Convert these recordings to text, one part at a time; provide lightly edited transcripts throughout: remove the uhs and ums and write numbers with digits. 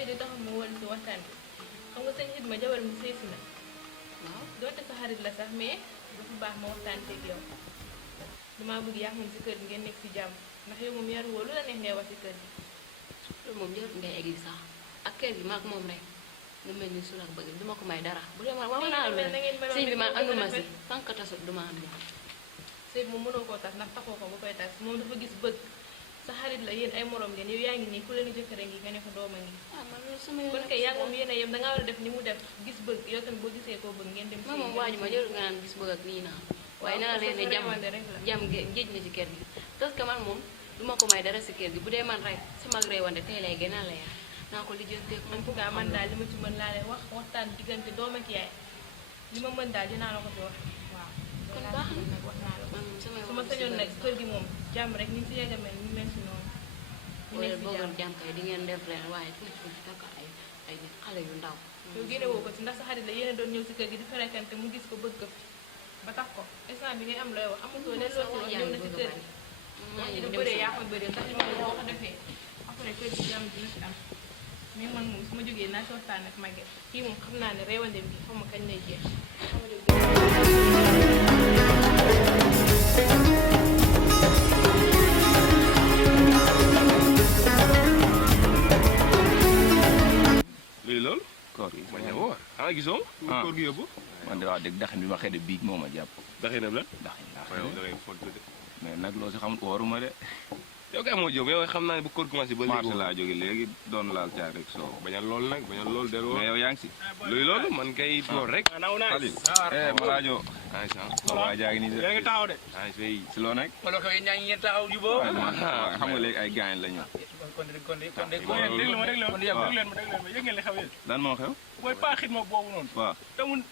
tey di taxaw ma wol si waxtaan bi xam nga sëñ Xidma jabar mi sëy si na waaw doonte sa xarit la sax mais dafa baax ma waxtaan ak yow damaa bëgg yaa moom si kër gi ngeen nekk si jàmm ndax yow moom yaru woo lu la neex ngay wax si kër gi loolu moom jarut ngay egg sax ak kër gi maag moom rek nga mel ni suul ak bëgg duma ko may dara bu dee man wax naa la sëñ bi man anduma si tant que tasut duma am yow sëy moom mënoo koo tas ndax taxoo ko ba koy tas moom dafa gis bëgg sa xarit la yéen ay morom ngeen yow yaa ngi nii ku leen jëkkër ngi nga ne ko dooma ngi ah man loolu sama yoon kon kay yaa moom yéen a yem dangaa war a def ni mu def gis bëgg yow tamit boo gisee koo bëgg ngeen dem man moom waaju ma jarut nga naan gis bëgg ak nii naa waaye naa leen ne jàmm géej na ci kër gi parce que man moom duma ko may dara si kër gi bu dee man rek sama réewante tey lay gën a la yaa naa ko lijjanteeg en tout cas man daal li ma ci mën laa leen wax waxtaan diggante doom ak yaay li ma mën daal dinaa la ko fi wax waaw kon baax na nag wax naa la ko man sama su ma sañoon nag kër gi moom jàmm rek ni si yegg a mel ñu mel si noonu ñu wala nekk si boogoon jàmm jàmm kay di ngeen def leen waaye fu ci takk ay nit xale yu ndaw yow génne woo ko ci ndax sa xarit la yéen a doon ñëw si kër gi di fréquenté mu gis ko bëgg ko ba tax ko instant bi ngay am looy wax amutoo leen loo ci wax ñëw na si kër gi wax ji du bëree yaa ko bëree ndax li ma boo ko defee après kër gi jàmm dina si am mais man moom su ma jógee naa si waxtaan ak Maguette kii moom xam naa ne réewandem bi xam ma kañ lay jeex luy loolu koor gi bañ a woor xanaa gisoo Ah. koor gi yóbbu man de wax dëgg daxin bi ma xëy de biig moo ma jàpp daxee na la daxin waaye yow da ngay fontu de mais nag loo si xamut wooruma de yow kay moo jóg yow xam naa ne bu koor commencé ba léegi marché laa jóge léegi doon laal caag rek soow bañal lool nag bañal lool del woor mais yow yaa ngi si luy loolu man kay woor rek Xalil ma rajo ay sa waa jaa ngi nii de yaa ngi taxaw de. ay fay si loo nekk wala ko yéen ñaa ngi ngeen taxaw jubóo. waaye man waaye xam nga léegi ay gaañ la ñu kon de waaw déglu ma déglu ma waaw. déglu leen ma yëg ngeen li xew yéen. lan moo xew mooy paa xidma boobu noonu. waaw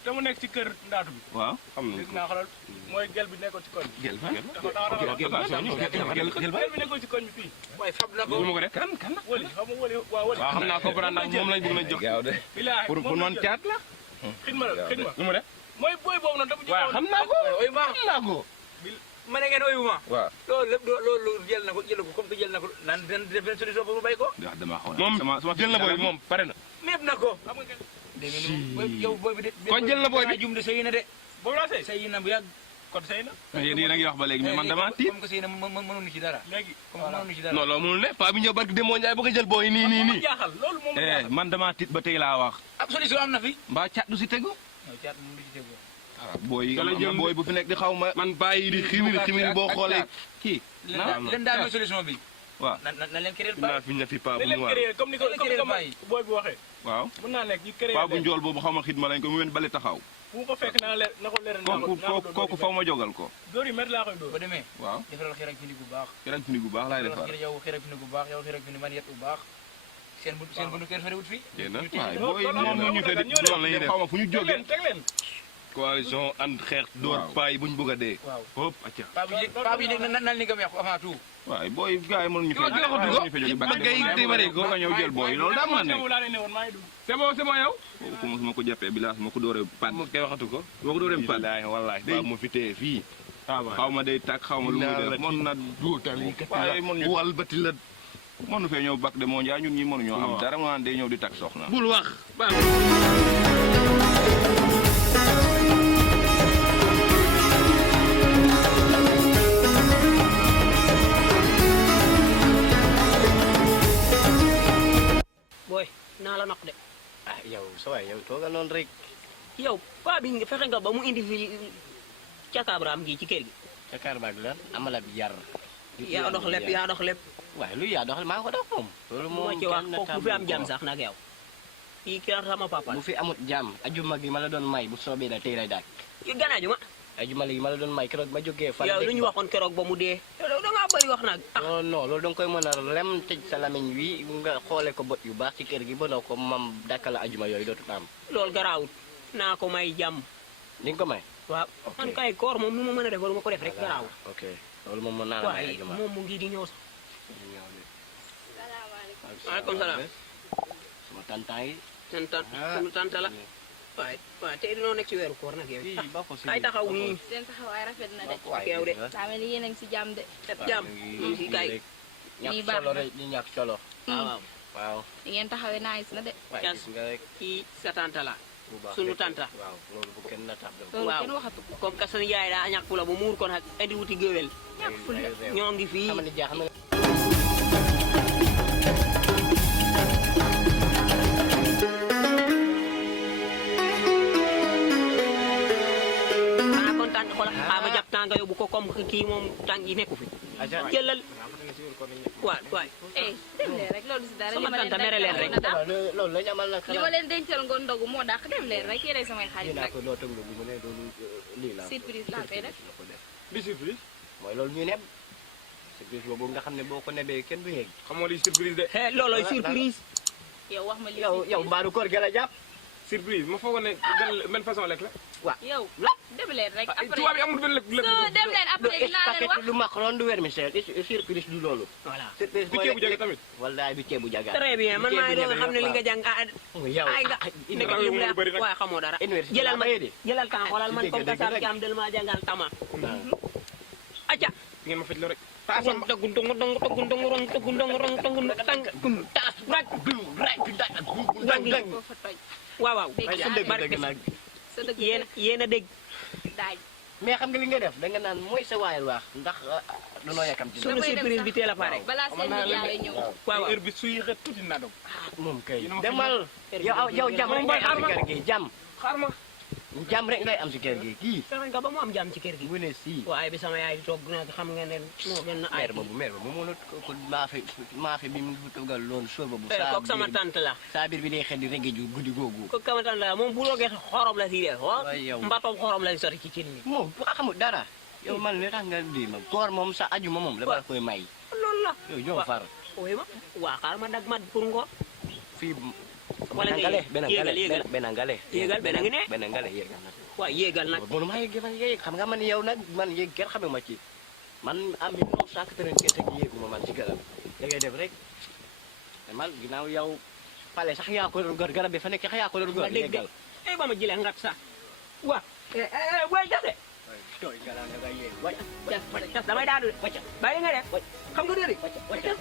te mu nekk ci kër ndaatu bi. waaw xam nañ dégg ko naa xoolal mooy gel bi nekkoon ci koñ bi. gel fan gel bi nekkoon ci koñ bi fii. waaye fab na ko. lu ma ko def kan kan wëli xam nga wëli waaw wëli. waaw xam naa comprendre naa moom lañ bëgg na jox gaaw de bilaahi pour man caat la xidma la xidma. lu mu def mooy booy boobu noonu. waaw xam naa ko oyu ma xam naa ko ma ne ngeen oyu ma. waaw loolu lépp loolu jël na ko comme que jël na ko naan dina def benn solution pour mu bay ko. wax dama xaw moom sama jël na booy bi moom pare na mépp na ko. xam nga dégg nga ni booy yow booy bi de. kon jël na booy bi jum de sëy na de. boobu laa sëy sëy na bu yàgg kon sëy na. yéen a ngi wax ba léegi mais man dama tiit comme que sëy na mënuñu ci dara. léegi comme que mënuñu ci dara. non loolu mënul ne paa bi ñëw barki Demba Ndiaye bëgg a jël booy nii nii nii jaaxal loolu moom jaaxal. man dama tiit ba tey laa wax ab solution am na fi. mbaa caat du si tegu non caat moom du ci tegu. booy Kala am na jëm booy bu fi nekk di xaw ma man bàyyi di ximiri boo xoolee kii leen daal mooy solution bi. waaw na leen créer naa fi ñu fi paa bu leen mu waar créer comme ni ko booy bi waxee. waaw mën naa nekk ñu créer paa bu njool boobu xaw ma xidma lañ ko mu wen bale taxaw fu ko fekk na ko leer kooku faw ma jogal ko dóor yi met laa koy dóor ba demee waaw defaral xeer ak fini bu baax keroog fi ni bu baax laay defar yow xeer ak fini bu baax yow xeer ak fini man yet bu baax seen bu kër fere wut fii yéen a waaye booy moom ñu fe di loolu la ñuy def xaw ma fu ñu jógee teg leen coalition ànd xeex dóor Waaw. paa yi buñ bëgg a dee waaw hop acca paa bi nekk nan ni nga wax avant tout waaye booy gars yi mënuñu Yow joxatu ko. ñu fe jóge Ba ngay démarrer ko. nga ñëw jël booy loolu daa mën a nekk laa leen ne woon maa ngi dugg c'est bon yow kooku moom su ma ko jàppee bilaas ma ko dooree pan mu koy waxatu ko ma ko dooree pan wallaay wallaay Day- paa mu fi téye fii xaw ma day tàkk xaw ma lu muy def mën na waaye mën ñu wal bati la mënu fee ñëw bak de moo njaay ñun ñi mënuñoo am Waaw. dara mu naan day ñëw di tàkk soxna bul wax booy naa la noq de ah yow sa waay yow toogal noonu rek yow paa bi nga fexe nga ba mu indi fi cakaabraam gi ci kër gi cakaar baag lan amala bi yar yaa dox lépp yaa dox lépp waaye lu yaa doxal maa ko dox moom loolu lu moom ma ci wax kenn kooku bu fi am jàmm sax nag yow kii kii sama papa bu fi amut jàmm ajuma gi ma la doon may bu soobee la tey lay daak ki ganaaju ma ajuma gi ma la doon may keroog ma jógee fan yow lu ñu waxoon keroog ba mu dee yow da ngaa bëri wax nag ah non non loolu danga koy mën a lem tëj sa lamiñ wi nga xoole ko bët yu baax ci kër gi ba noo ko mam dakkala ajuma yooyu dootul am loolu garaawut naa ko may jàmm di nga ko may waaw man kay koor moom nu ma mën a def wala ma ko def rek garaawut ok loolu moom mën naa la may waaye ajuma moom mu ngi di ñëw sax waaleykum salaam sama tantan yi sunu tante la waaye waaye tey dinoo nekk ci weeru koor nag yow kay taxaw nii seen taxawaay rafet na de ak yow de daa mel ni yéen a ngi si jàmm de def jàmm moom si kay Nii ñàkk baax solo na. rek ñu ñàkk solo waaw waaw waaw di ngeen taxawee nice na de waaye Cas. gis nga rek kii sa tanta la bu baax sunu rek. tanta. waaw loolu bu kenn na tab loolu waaw. kenn waxatu ko comme que sunu yaay daa ñàkk la bu muur kon nag indi wuti géwél ñoo ngi fii xam ni jaa xam ne xanaa kon tànk xoolal ma jàpp tànk yóbbu ko comme que kii moom tànk yi nekku fi jëlal waay waay eh dem leen rek loolu si dara Sama tante mere leen rek. na daal loolu la ñu amal nag li ma leen dencal ngoon ndogu moo dàq dem leen rek yéenay samay xarit dinaa rek ko loo tëglu bi mu ne loolu lii la surprise laa koy def la ko def bi surprise mooy loolu ñuy neb surprise boobu nga xam ne boo ko nebee kenn du yegg xamoo li surprise de looloy surprise yow wax ma li yow mbaaru koor gi la jàpp surprise ma foogoon ne benn façon lekk la yow dem leen rek après tubaab yi amul benn lekk so dem leen après dinaa leen wax du macaron du vermicelle surprise du loolu voilà surprise bi ceebu jaga tamit wallaay bi ceebu jaga très bien man maa ngi doon xam ne li nga jàng yow ay nga nekk loolu lim la moo bëri nag. waaye xamoo dara université jëlal ma bayee de jëlal kan xoolal man dëgg comme que dëgg sa rek. jam del ma jàngal tama acca ngeen ma faj la rek taasam tagun dong dong tagun dong rong tagun dong rong tagun tang taas rek ko fa toj waaw waaw waaye sa dëgg dëgg nag sa dëgg yéen a dégg daaj mais xam nga li nga def da nga naan mooy sa waayal waax ndax danoo yàkkam ci sunu surprise bi teel a pare balaa seen nijaay ñëw waaw heure bi suy xet tuuti naa dog moom kay Yéen a ma demal yow jàmm rek ngay am ci kër gi jàmm xaar ma jàmm rek ngay am ci kër gi kii fexe nga ba mu am jàmm ci kër gi bu ne si waaye bi sama yaay di toog nag xam nga ne moo gën a ay meer boobu moo la ko maafe bi mu toggal loon sóor boobu kooku sama tante la saa biir bi day xel di rege ju guddi googu kooku sama tante la moom bu loogee xorom la si def Waay yow. mbatoom xorom la si sotti ci cin li moom bu xamul dara yow man li tax nga di ma koor moom sa aju ma moom la ba koy may loolu la yow ñoo far ooy ma waa xaar ma dag ma pour ngoon fii Wala nga ngale yéegal, yéegal. benn ngale Yéegal, benn ngi ne. benn ngale yéegal na waaw yéegal nag mënu maa yéeg man yéeg xam nga man yow nag man yéeg kenn xamee ma ci man am 1995 gi yéegu ma man ci garab da ngay def rek te man ginnaaw yow pale sax yaa ko doon gor garab bi fa nekk sax yaa ko doon gor nga dégg de yéegal ay ba ma jëlee ngat sax waa booy jase tooy gara nga ngay yéeg wacca tas damay daanu de wacca bàyyi li ngay def xam nga dëri wacca wacca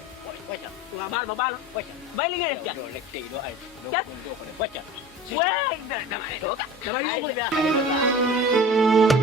wacca waaw baal ma baal ma wacca bàyyi li ngay def doo lekk tey doo ay Cat. doo ko def wacca waay dama doo ka dama yuuxu de ay